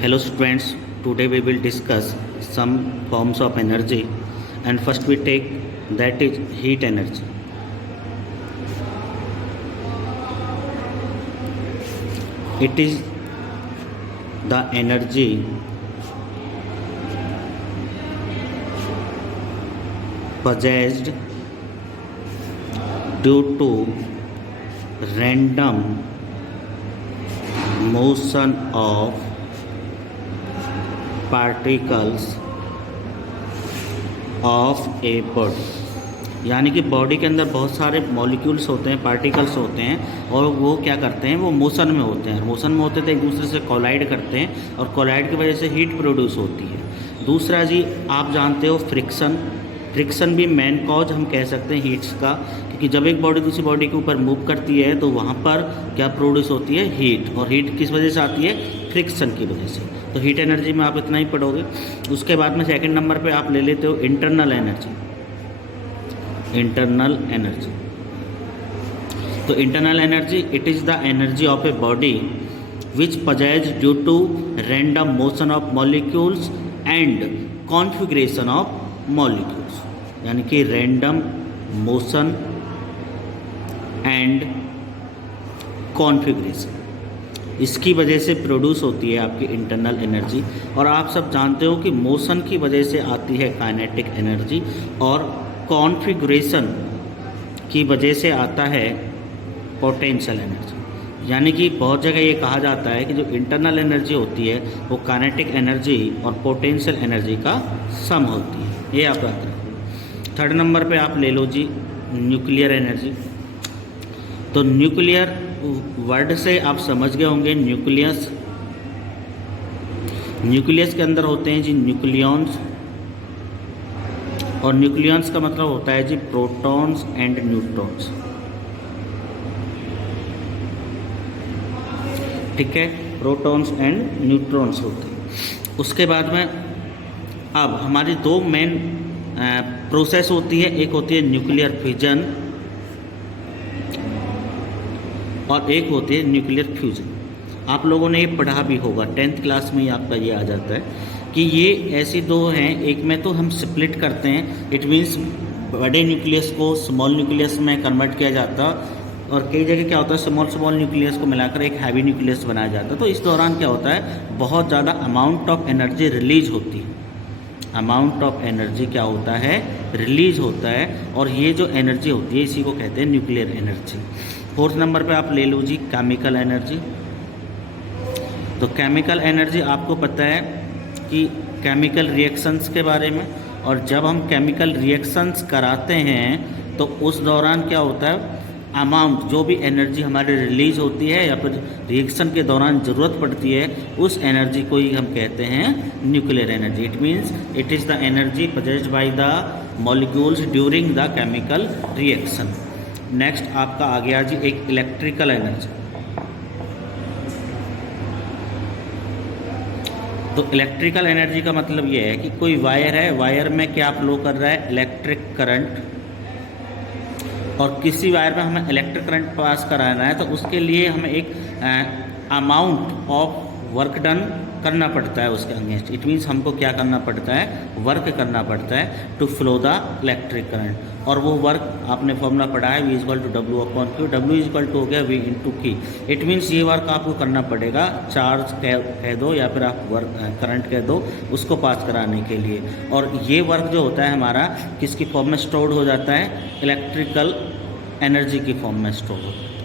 Hello students, today we will discuss some forms of energy, and first we take that is heat energy. It is the energy possessed due to random motion of particles of a body। यानी कि body के अंदर बहुत सारे molecules होते हैं, particles होते हैं, और वो क्या करते हैं, वो मोशन में होते हैं। मोशन में होते तो एक दूसरे से कोलाइड करते हैं, और कोलाइड की वजह से हीट प्रोड्यूस होती है। दूसरा जी, आप जानते हो फ्रिक्शन। फ्रिक्शन भी मेन कॉज हम कह सकते हैं हीट्स का, क्योंकि जब एक बॉडी दूसरी बॉडी के ऊपर मूव करती है तो वहाँ पर क्या प्रोड्यूस होती है, हीट। और हीट किस वजह से आती है, फ्रिक्शन की वजह से। तो हीट एनर्जी में आप इतना ही पढ़ोगे। उसके बाद में सेकंड नंबर पे आप ले लेते हो इंटरनल एनर्जी। इंटरनल एनर्जी, तो internal energy it is the energy of a body which possessed due to random motion of molecules and configuration of molecules. यानी कि रैंडम मोशन एंड कॉन्फ़िगरेशन, इसकी वजह से प्रोड्यूस होती है आपकी इंटरनल एनर्जी। और आप सब जानते हो कि मोशन की वजह से आती है काइनेटिक एनर्जी, और कॉन्फ़िगरेशन की वजह से आता है पोटेंशियल एनर्जी। यानी कि बहुत जगह ये कहा जाता है कि जो इंटरनल एनर्जी होती है वो काइनेटिक एनर्जी और पोटेंशियल एनर्जी का सम होती है। ये आप याद रखो। थर्ड नंबर पे आप ले लो जी न्यूक्लियर एनर्जी। तो न्यूक्लियर वर्ड से आप समझ गए होंगे न्यूक्लियस। न्यूक्लियस के अंदर होते हैं जी न्यूक्लियॉन्स, और न्यूक्लियॉन्स का मतलब होता है जी प्रोटॉन्स एंड न्यूट्रॉन्स। ठीक है, प्रोटॉन्स एंड न्यूट्रॉन्स होते हैं। उसके बाद में अब हमारी दो मेन प्रोसेस होती है, एक होती है न्यूक्लियर फिजन और एक होती है न्यूक्लियर फ्यूजन। आप लोगों ने ये पढ़ा भी होगा, 10th क्लास में ही आपका ये आ जाता है कि ये ऐसी दो हैं। एक में तो हम स्प्लिट करते हैं, इट मीन्स बड़े न्यूक्लियस को स्मॉल न्यूक्लियस में कन्वर्ट किया जाता, और कई जगह क्या होता है स्मॉल न्यूक्लियस को मिलाकर एक हैवी न्यूक्लियस बनाया जाता है। तो इस दौरान क्या होता है, बहुत ज़्यादा अमाउंट ऑफ एनर्जी रिलीज होती है। अमाउंट ऑफ एनर्जी क्या होता है, रिलीज होता है, और ये जो एनर्जी होती है इसी को कहते हैं न्यूक्लियर एनर्जी। फोर्थ नंबर पे आप ले लो जी केमिकल एनर्जी। तो केमिकल एनर्जी आपको पता है कि केमिकल रिएक्शंस के बारे में, और जब हम केमिकल रिएक्शंस कराते हैं तो उस दौरान क्या होता है, अमाउंट जो भी एनर्जी हमारी रिलीज होती है या फिर रिएक्शन के दौरान ज़रूरत पड़ती है, उस एनर्जी को ही हम कहते हैं nuclear energy. It means it is the energy possessed by the molecules during the chemical reaction. Next आपका आ गया जी एक इलेक्ट्रिकल एनर्जी। तो इलेक्ट्रिकल एनर्जी का मतलब ये है कि कोई वायर है, वायर में क्या फ्लो कर रहा है, इलेक्ट्रिक करंट, और किसी वायर में हमें इलेक्ट्रिक करंट पास कराना है तो उसके लिए हमें एक अमाउंट ऑफ वर्क डन करना पड़ता है उसके अगेंस्ट। इट मीन्स हमको क्या करना पड़ता है, वर्क करना पड़ता है to flow the electric current. और वो वर्क आपने फॉर्मूला पढ़ा है, V = W upon Q। W = हो गया V × Q। इट मीन्स ये वर्क आपको करना पड़ेगा, चार्ज कह दो या फिर आप वर्क करंट कह दो, उसको पास कराने के लिए। और ये वर्क जो होता है हमारा किसकी फॉर्म में स्टोर्ड हो जाता है, इलेक्ट्रिकल एनर्जी की फॉर्म में स्टोर होता है।